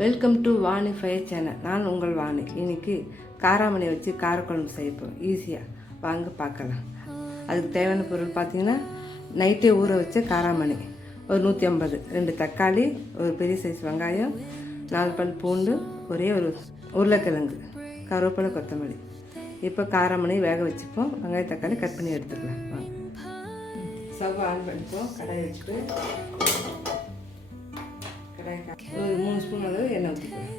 Welcome to Vani fire channel. நான் உங்கள் வாணி. இன்னைக்கு காராமணி வச்சு காரக்குழம்பு செய்ய போகிறோம். ஈஸியாக வாங்க பார்க்கலாம். அதுக்கு தேவையான பொருள் பார்த்தீங்கன்னா, நைட்டே ஊற வச்ச காராமணி ஒரு 150, 2 தக்காளி, ஒரு பெரிய சைஸ் வெங்காயம், 4 பல் பூண்டு, ஒரே ஒரு உருளைக்கிழங்கு, கருவேப்பிலை, கொத்தமல்லி. இப்போ காராமணி வேக வச்சுப்போம். வெங்காயம் தக்காளி கட் பண்ணி எடுத்துக்கலாம். வாங்க. ஸ்டவ் ஆன் பண்ணிப்போம். கடாய் வச்சுட்டு ஒரு 3 ஸ்பூன் அளவு எண்ணெய் ஊற்றிக்கலாம்.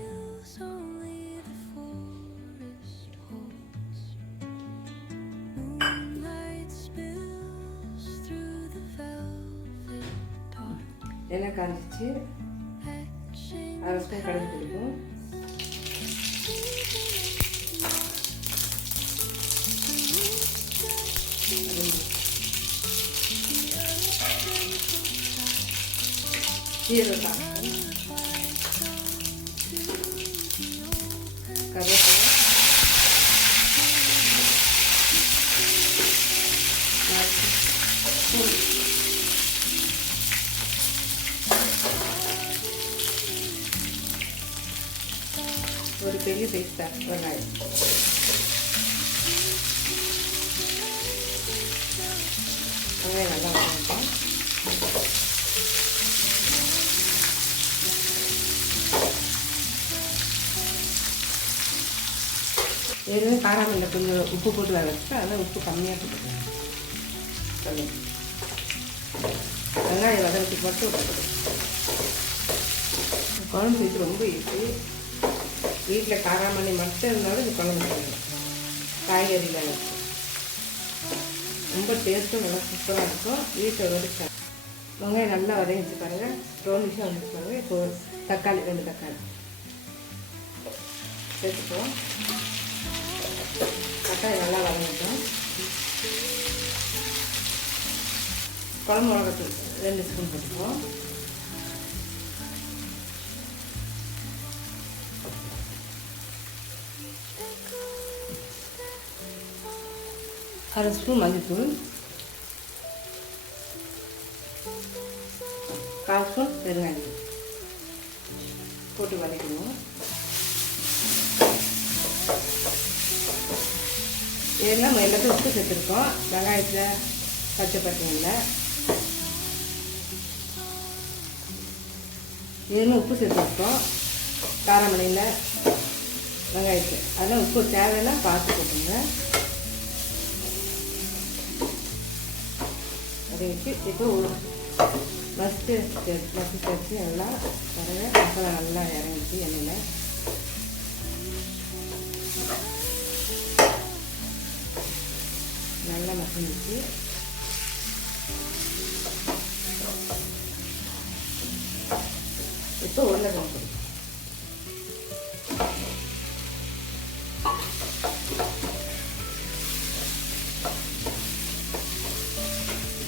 எண்ணெய் காஞ்சிச்சு. 1/2 ஸ்பூன் கடுகு பிடிக்கும். சீரகம், கருவேப்பிலை, ஒரு பெரிய சைஸ் வெங்காயம், வெங்காயம் நல்லா வதங்கட்டும். ஏற்கனவே காராமணியில் கொஞ்சம் உப்பு போட்டு வேக வச்சுட்டு அதனால் உப்பு கம்மியாக போட்டுக்கலாம். வெங்காயம் வதங்கத்துக்கு மட்டும் குழம்பு செய்து ரொம்ப ஈஸி. வீட்டில் காராமணி மட்டும் இருந்தாலும் இந்த குழம்பு செய்யணும். காய்கறியில் இருக்கும். ரொம்ப டேஸ்ட்டும் நல்லா சூப்பராக இருக்கும். வீட்டில் வச்சு வெங்காயம் நல்லா வதங்கிச்சு பாருங்கள். ப்ரௌன் விஷயம் வந்துச்சு பாருங்கள். இப்போ தக்காளி 2 தக்காளி சேர்த்துப்போம். தக்காளி நல்லா வதங்கட்டும். குழம்பு மிளகாத்தூள் 2 ஸ்பூன் போட்டுப்போம். அரை ஸ்பூன் மஞ்சள்தூள், 1/4 ஸ்பூன் பெருங்காயம் போட்டு வதக்கணும். இதெல்லாம் எல்லாத்தையும் உப்பு சேர்த்துருக்கோம். வெங்காயத்தில், பச்சை பட்டாணியில் இதெல்லாம் உப்பு சேர்த்துருக்கோம். காராமணியில், வெங்காயத்தில் அதெல்லாம் உப்பு தேவைன்னா பார்த்து போட்டுங்க. அதை வச்சு இப்போ மஸ்ட்டு சேர்த்து நல்லா பாருங்கள். மசாலா நல்லா இறங்கிச்சு எண்ணெயில். நல்லா மசிஞ்சிச்சு. இப்போ உருளைக்கிழங்கு பொடி,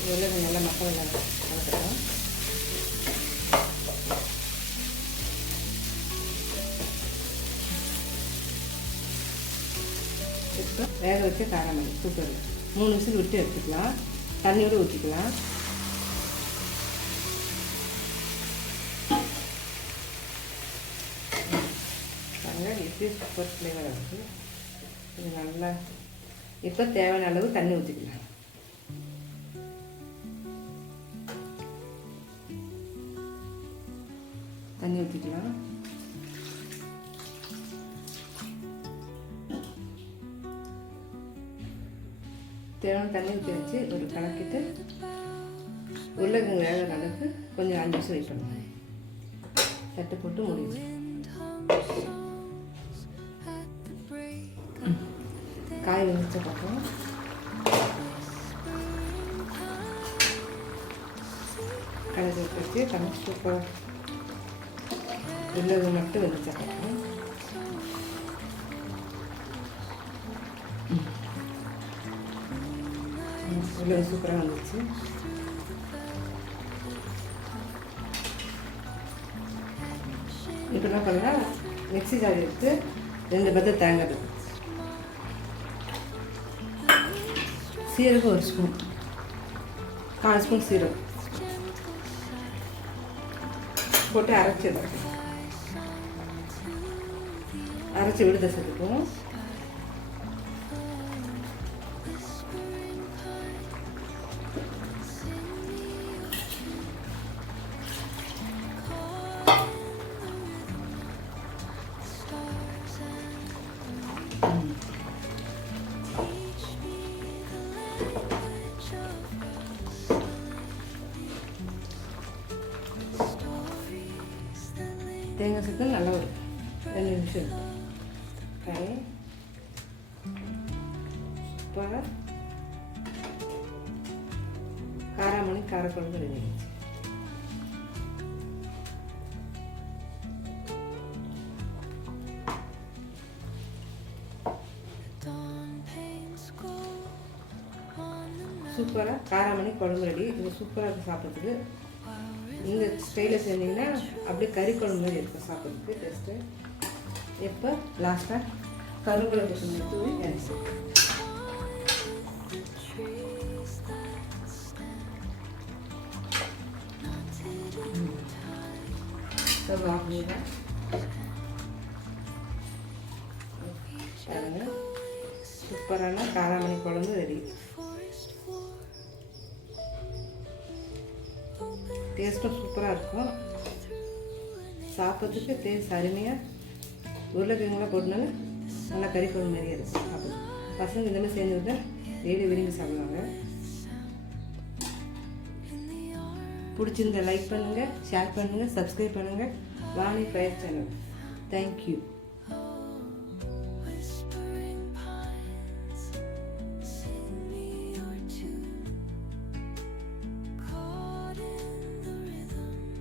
உருளைக்கிழங்கு நல்லா மசாலா கலக்கட்டும். இப்போ வேக வச்சு காராமணி குக்கரில் 3 விசில் விட்டு எடுத்துக்கலாம். தண்ணியோடு ஊற்றிக்கலாம். பாருங்கள், இப்படி சூப்பர் ஃப்ளேவர் இருக்குது. இது நல்லா இப்போ தேவையான அளவு தண்ணி ஊற்றிக்கலாம். தண்ணி ஊற்றிக்கலாம். தேவையான தண்ணி ஊற்றி வச்சு ஒரு கலக்கிட்டு உருளைக்கிழங்கு வேக அளவுக்கு கொஞ்சம் 5 நிமிஷம் வைக்கணும். தட்டு போட்டு முடியும். காய் வெந்துச்ச பக்கம் கலந்து வச்சு கலந்து சூப்பர். உருளைக்கிழங்கு மட்டும் வெந்துச்ச பக்கம் இவ்வளோ சூப்பராக வந்துச்சு. இப்போ என்ன பண்ணால் மிக்ஸி ஜார் எடுத்து 2 பத்து தேங்காய், சீரகம் 1 ஸ்பூன், 1/4 ஸ்பூன் சீரகம் போட்டு அரைச்சிடுறேன். அரைச்சி விடுதலை சேர்த்துக்குவோம். தேங்காய் சேர்த்து நல்லா ஒரு 2 நிமிஷம் ஃப்ரை. இப்போ காராமணி காரக்குழம்பு ரெடி ஆகிடுச்சு. சூப்பராக காராமணி குழம்பு ரெடி. இது சூப்பராக இருக்குது சாப்பிட்றதுக்கு. இந்த ஸ்டைலில் செஞ்சிங்கன்னா அப்படியே கறி குழம்பு மாதிரி இருக்கும் சாப்பிட்றதுக்கு டேஸ்ட்டு. இப்போ லாஸ்ட்டாக கருவேப்பிலை கொத்தமல்லி தூவி இறச்சி சூப்பரான காராமணி குழம்பு ரெடி. டேஸ்ட்டும் சூப்பராக இருக்கும். சாப்பிட்றதுக்கு டேஸ்ட் அருமையாக உருளைக்கிழங்குலாம் போட்டுனால நல்லா கறி குழம்பு மாதிரியே இருக்கும் சாப்பிடுது. பசங்க இதெல்லாம் செஞ்சு விட்டால் டெய்லி விரும்பி சாப்பிடுவாங்க. பிடிச்சிருந்த லைக் பண்ணுங்கள், ஷேர் பண்ணுங்கள், சப்ஸ்கிரைப் பண்ணுங்கள். Vani fire channel. தேங்க்யூ.